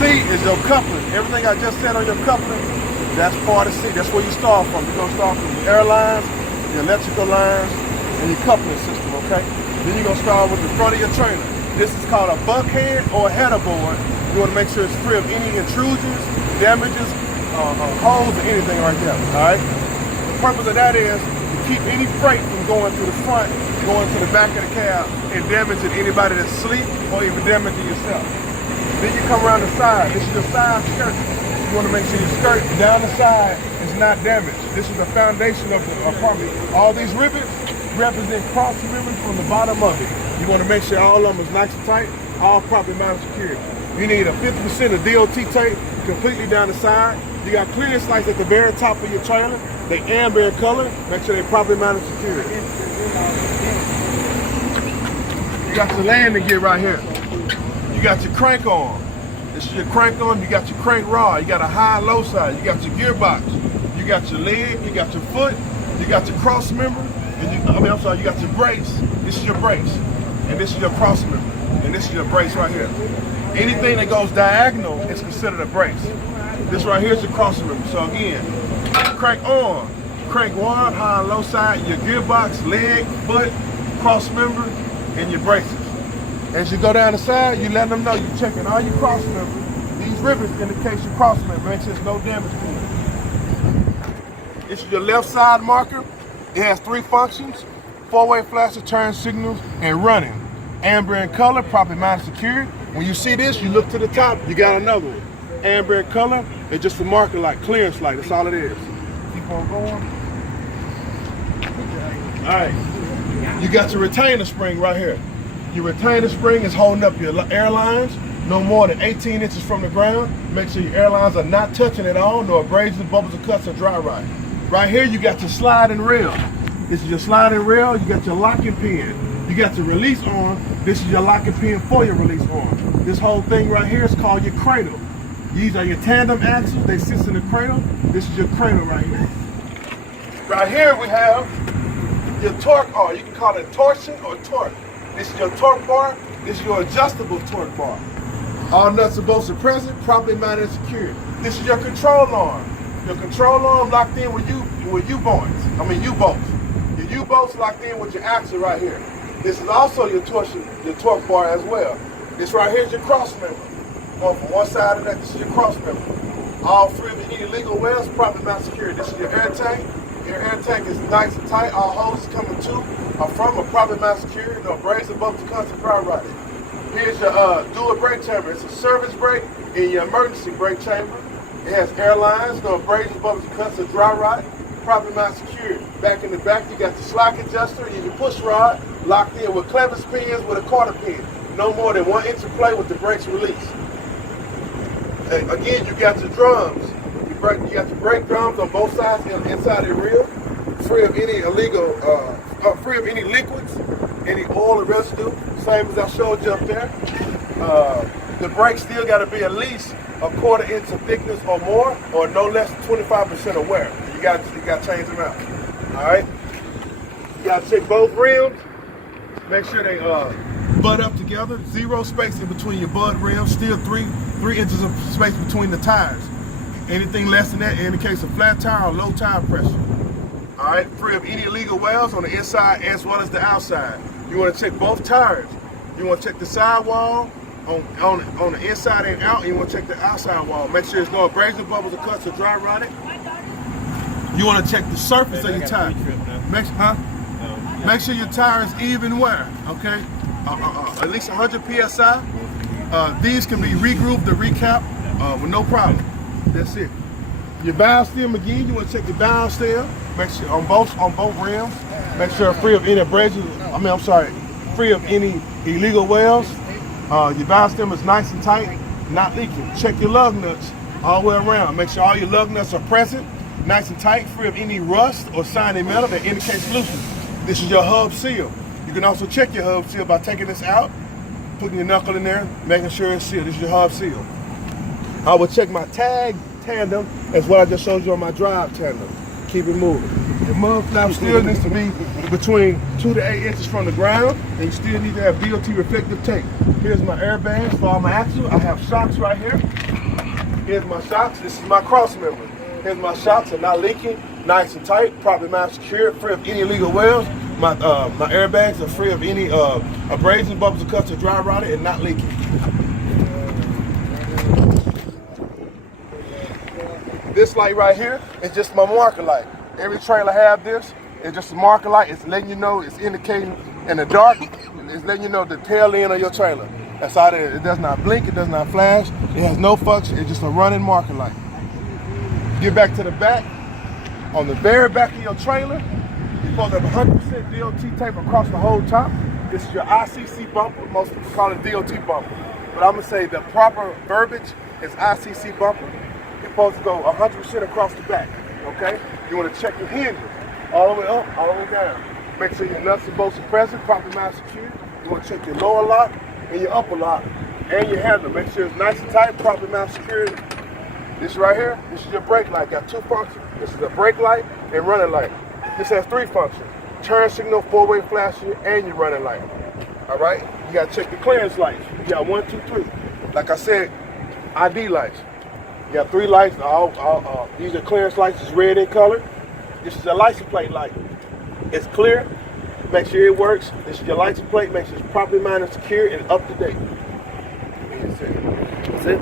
C is your coupling. Everything I just said on your coupling, that's part of C. That's where you start from. You're gonna start from your airlines, your electrical lines, and your coupling system, okay? Then you're gonna start with the front of your trailer. This is called a buckhead or a header board. You wanna make sure it's free of any intrusions, damages, holes, or anything like that, all right? The purpose of that is to keep any freight from going to the front, going to the back of the cab, and damaging anybody that's asleep or even damaging yourself. Then you come around the side. This is your side skirt. You want to make sure your skirt down the side is not damaged. This is the foundation of the apartment. All these rivets represent cross members from the bottom of it. You want to make sure all of them is nice and tight, all properly mounted security. You need a 50% of DOT tape completely down the side. You got clearance lights at the very top of your trailer. They amber in color. Make sure they properly mounted security. You got your landing gear right here. You got your crank arm. This is your crank arm. You got your crank rod. You got a high and low side. You got your gearbox. You got your leg. You got your foot. You got your cross member. And you got your brace. This is your brace. And this is your cross member. And this is your brace right here. Anything that goes diagonal is considered a brace. This right here is your cross member. So again, crank arm, crank rod, high and low side, your gearbox, leg, foot, cross member, and your braces. As you go down the side, you let them know you're checking all your cross members. These rivets indicate your cross member. Make sure there's no damage to it. This is your left side marker. It has 3 functions: 4-way flasher, turn signals, and running. Amber in color, properly mounted security. When you see this, you look to the top, you got another one. Amber in color, it's just a marker like clearance light. That's all it is. Keep on going. All right. You got your retainer spring right here. Your retainer spring is holding up your airlines no more than 18 inches from the ground. Make sure your airlines are not touching at all, no abrasions, bubbles, or cuts, or dry rot. Right here, you got your sliding rail. This is your sliding rail. You got your locking pin. You got your release arm. This is your locking pin for your release arm. This whole thing right here is called your cradle. These are your tandem axles. They sit in the cradle. This is your cradle right here. Right here we have your torque bar. You can call it torsion or torque. This is your torque bar. This is your adjustable torque bar. All nuts and bolts are present, properly mounted and secured. This is your control arm. Your control arm locked in with U-bolts. Your U-bolts locked in with your axle right here. This is also your torsion, your torque bar as well. This right here is your cross member. Going from one side of that, this is your cross member. All 3 of your illegal wells, properly mounted security. This is your air tank. Your air tank is nice and tight. All hoses coming to or from a properly mounted security. No abrasive bumps, constant dry rotting. Here's your dual brake chamber. It's a service brake and your emergency brake chamber. It has airlines, no abrasive bumps, cuts, or dry rot. Properly mounted security. Back in the back, you got the slack adjuster and your push rod locked in with clevis pins with a quarter pin. No more than 1 inch of play with the brakes released. And again, you got your drums. You got your brake drums on both sides inside the rear, free of any illegal, free of any liquids, any oil or residue. Same as I showed you up there. The brakes still got to be at least a 1/4 inch of thickness or more, or no less than 25% of wear. You got to change them out. All right. You got to check both rims. Make sure they butt up together. 0 space in between your butt rims. Still 3 inches of space between the tires. Anything less than that indicates a flat tire or low tire pressure. All right. Free of any illegal wells on the inside as well as the outside. You want to check both tires. You want to check the sidewall on the inside and out. And you want to check the outside wall. Make sure there's no abrasion, bubbles, or cuts, or dry rotting. You want to check the surface of your tire. Make sure your tire is even wear, okay? At least 100 PSI. These can be regrouped or recapped with no problem. That's it. Your valve stem, again, you want to check the valve stem. Make sure on both rims. Make sure free of any abrasion. Free of any illegal wells. Your valve stem is nice and tight, not leaking. Check your lug nuts all the way around. Make sure all your lug nuts are present, nice and tight, free of any rust or shiny metal that indicates looseness. This is your hub seal. You can also check your hub seal by taking this out, putting your knuckle in there, making sure it's sealed. This is your hub seal. I will check my tag tandem as what I just showed you on my drive tandem. Keep it moving. The mud flap still needs to be between 2 to 8 inches from the ground, and you still need to have DOT reflective tape. Here's my airbags for all my axle. I have shocks right here. Here's my shocks. This is my cross member. Here's my shocks. Are not leaking, nice and tight, properly mounted, secured, free of any illegal welds. My airbags are free of any abrasions, bubbles, or cuts, or dry rotted, and not leaking. This light right here is just my marker light. Every trailer have this. It's just a marker light. It's letting you know, it's indicating in the dark. It's letting you know the tail end of your trailer. That's all it is. It does not blink, it does not flash. It has no function. It's just a running marker light. Get back to the back. On the very back of your trailer, you're supposed to have 100% DOT tape across the whole top. This is your ICC bumper. Most people call it DOT bumper. But I'm gonna say the proper verbiage is ICC bumper. You're supposed to go 100% across the back, okay? You wanna check your hinges, all the way up, all the way down. Make sure your nuts and bolts are present, properly mounted, secured. You wanna check your lower lock and your upper lock and your handle. Make sure it's nice and tight, properly mounted, secured. This right here, this is your brake light. Got two functions. This is a brake light and running light. This has three functions. Turn signal, four-way flasher, and your running light. All right? You gotta check the clearance lights. You got 1, 2, 3. Like I said, ID lights. You got 3 lights. These are clearance lights. It's red in color. This is a license plate light. It's clear. Make sure it works. This is your license plate. Make sure it's properly mounted, secure, and up to date. That's it.